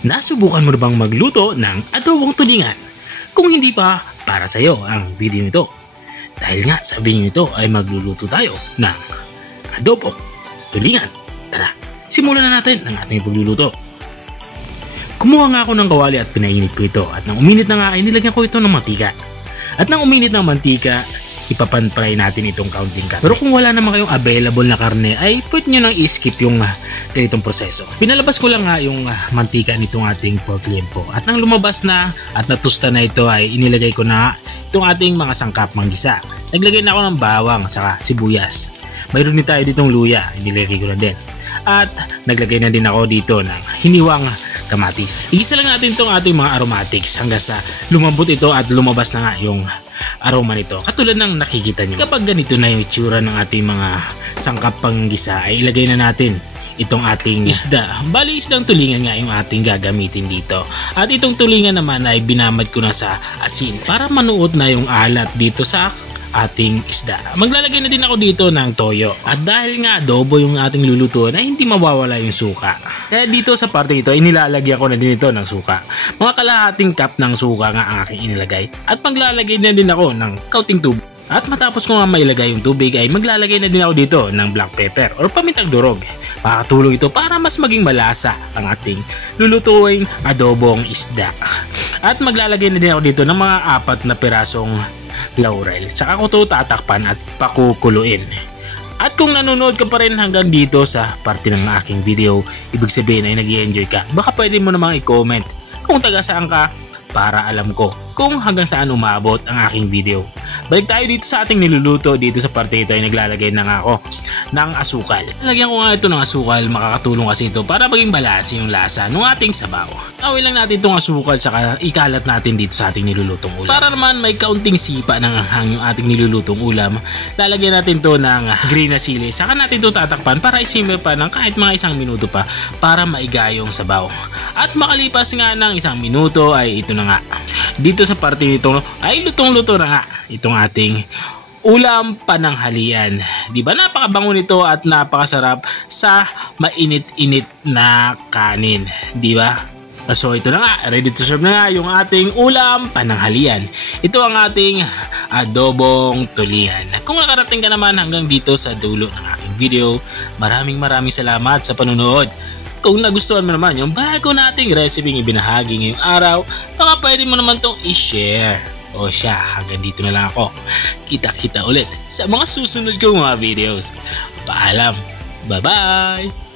Nasubukan mo na bang magluto ng adobong tulingan? Kung hindi pa, para sa iyo ang video nito. Dahil nga sa video nito ay magluluto tayo ng adobong tulingan. Tara, simulan na natin ang ating pagluluto. Kumuha nga ako ng kawali at pinainit ko ito, at nang uminit na nga ay nilagyan ko ito ng mantika. At nang uminit ng mantika, ipapan-fry natin itong kaunting karne. Pero kung wala naman kayong available na karne ay pwede nyo nang i-skip yung ganitong proseso. Pinalabas ko lang nga yung mantika nitong ating pork liempo. At nang lumabas na at natusta na ito ay inilagay ko na itong ating mga sangkap manggisa. Naglagay na ako ng bawang saka sibuyas. Mayroon din tayo ditong luya, inilagay ko na din. At naglagay na din ako dito ng hiniwang kamatis. Igisa lang natin itong ating mga aromatics hanggang sa lumambot ito at lumabas na nga yung aroma nito. Katulad ng nakikita nyo. Kapag ganito na yung itsura ng ating mga sangkap panggisa ay ilagay na natin itong ating isda. Bali isdang tulingan nga yung ating gagamitin dito. At itong tulingan naman ay binamad ko na sa asin para manuot na yung alat dito sa ating isda. Maglalagay na din ako dito ng toyo. At dahil nga adobo yung ating lulutuan ay hindi mawawala yung suka. Kaya dito sa parte ito ay nilalagyan ko na din ito ng suka. Mga kalahating cup ng suka nga ang aking inilagay. At maglalagay na din ako ng kaunting tubig. At matapos ko nga mailagay yung tubig ay maglalagay na din ako dito ng black pepper or pamintang durog. Makakatulong ito para mas maging malasa ang ating lulutuing adobong isda. At maglalagay na din ako dito ng mga 4 na pirasong laurel. Saka ko ito tatakpan at pakukuluin. At kung nanonood ka pa rin hanggang dito sa parte ng aking video, ibig sabihin ay nag-i-enjoy ka. Baka pwede mo namang i-comment kung taga saan ka para alam ko kung hanggang saan umabot ang aking video. Balik tayo dito sa ating niluluto. Dito sa parte ito ay naglalagay na nga ako ng asukal. Lagyan ko nga ito ng asukal, makakatulong kasi ito para maging balanse yung lasa ng ating sabaw. Awin lang natin itong asukal saka ikalat natin dito sa ating nilulutong ulam. Para naman may kaunting sipa ng anghang yung ating nilulutong ulam, lalagyan natin to ng green na sili. Saka natin ito tatakpan para isimmer pa ng kahit mga 1 minuto pa para maigayong sabaw. At makalipas nga ng 1 minuto ay ito na nga. Dito sa parte nito ay lutong-luto na nga itong ating ulam pananghalian. Diba napakabango nito at napakasarap sa mainit-init na kanin. Diba? So ito na nga, ready to serve na nga yung ating ulam pananghalian. Ito ang ating adobong tulingan. Kung nakarating ka naman hanggang dito sa dulo ng aking video, maraming salamat sa panonood. Kung nagustuhan mo naman yung bago nating recipe ibinahagi ngayong araw, baka pwede mo naman itong i-share. O siya, hanggang dito na lang ako. Kita-kita ulit sa mga susunod kong mga videos. Paalam. Bye-bye!